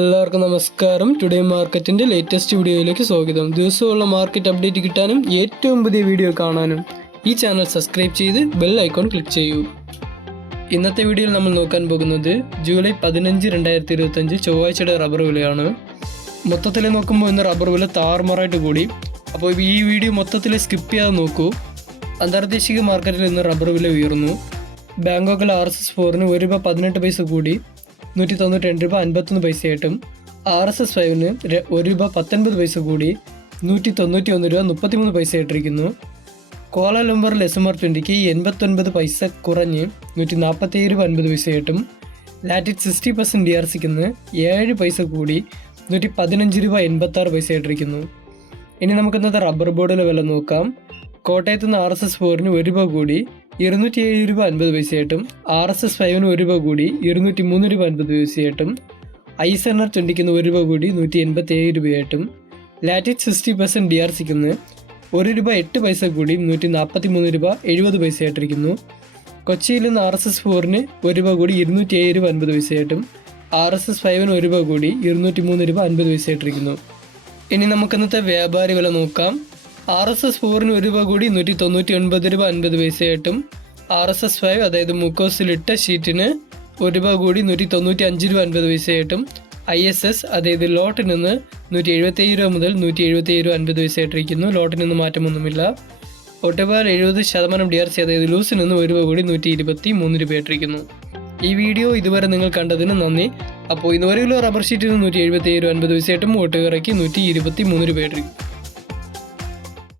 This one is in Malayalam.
എല്ലാവർക്കും നമസ്കാരം. ടുഡേ മാർക്കറ്റിൻ്റെ ലേറ്റസ്റ്റ് വീഡിയോയിലേക്ക് സ്വാഗതം. ദിവസമുള്ള മാർക്കറ്റ് അപ്ഡേറ്റ് കിട്ടാനും ഏറ്റവും പുതിയ വീഡിയോ കാണാനും ഈ ചാനൽ സബ്സ്ക്രൈബ് ചെയ്ത് ബെൽ ഐക്കോൺ ക്ലിക്ക് ചെയ്യൂ. ഇന്നത്തെ വീഡിയോയിൽ നമ്മൾ നോക്കാൻ പോകുന്നത് ജൂലൈ 15, 2025 ചൊവ്വാഴ്ചയുടെ റബ്ബർ വിലയാണ്. മൊത്തത്തിൽ നോക്കുമ്പോൾ ഇന്ന് റബ്ബർ വില താറുമാറായിട്ട് കൂടി. അപ്പോൾ ഈ വീഡിയോ മൊത്തത്തിൽ സ്കിപ്പ് ചെയ്യാതെ നോക്കൂ. അന്തർദേശീയ മാർക്കറ്റിൽ ഇന്ന് റബ്ബർ വില ഉയർന്നു. ബാങ്കോക്കിൽ RSS4 1 രൂപ 18 പൈസ കൂടി 192 രൂപ 51 പൈസയായിട്ടും RSS5 1 രൂപ 19 പൈസ കൂടി 191 രൂപ 33 പൈസയായിട്ടിരിക്കുന്നു. കോലാലംബറിൽ SMR20 89 പൈസ കുറഞ്ഞ് 147 രൂപ 50 പൈസയായിട്ടും ലാറ്റിറ്റ് 60% DRCക്ക് 7 പൈസ കൂടി 115 രൂപ 86 പൈസയായിട്ടിരിക്കുന്നു. ഇനി നമുക്കിന്നത്തെ റബ്ബർ ബോർഡിലെ വില നോക്കാം. കോട്ടയത്ത് നിന്ന് RSS4 1 രൂപ കൂടി 207 രൂപ 50 പൈസയായിട്ടും RSS5 1 രൂപ കൂടി 203 രൂപ 50 പൈസയായിട്ടും ISNR20 1 രൂപ കൂടി 187 രൂപയായിട്ടും ലാറ്റിറ്റ് 60% DRCക്ക് 1 രൂപ 8 പൈസ കൂടി 143 രൂപ 70 പൈസയായിട്ടിരിക്കുന്നു. കൊച്ചിയിൽ നിന്ന് RSS4 1 രൂപ കൂടി 207 രൂപ 50 പൈസയായിട്ടും RSS5 1 രൂപ കൂടി 203 രൂപ 50 പൈസയായിട്ടിരിക്കുന്നു. ഇനി നമുക്കിന്നത്തെ വ്യാപാരി വില നോക്കാം. RSS4 1 രൂപ കൂടി 199 രൂപ 50 പൈസയായിട്ടും RSS5 അതായത് മുക്കോസിലിട്ട ഷീറ്റിന് 1 രൂപ കൂടി 195 രൂപ 50 പൈസയായിട്ടും ISS അതായത് ലോട്ടിൽ നിന്ന് 177 രൂപ മുതൽ 177 രൂപ 50 പൈസയായിട്ടിരിക്കുന്നു. ലോട്ടിൽ നിന്ന് മാറ്റമൊന്നുമില്ല. ഒട്ടപാൽ 70% DRC അതായത് ലൂസിൽ നിന്ന് 1 രൂപ കൂടി 123 രൂപയായിട്ടിരിക്കുന്നു. ഈ വീഡിയോ ഇതുവരെ നിങ്ങൾ കണ്ടതിന് നന്ദി. അപ്പോൾ ഇന്ന് 1 കിലോ റബ്ബർ ഷീറ്റിന് 177 രൂപ 50 പൈസയായിട്ടും ഒട്ടുകറയ്ക്ക് 123 രൂപയായിട്ടിരിക്കും.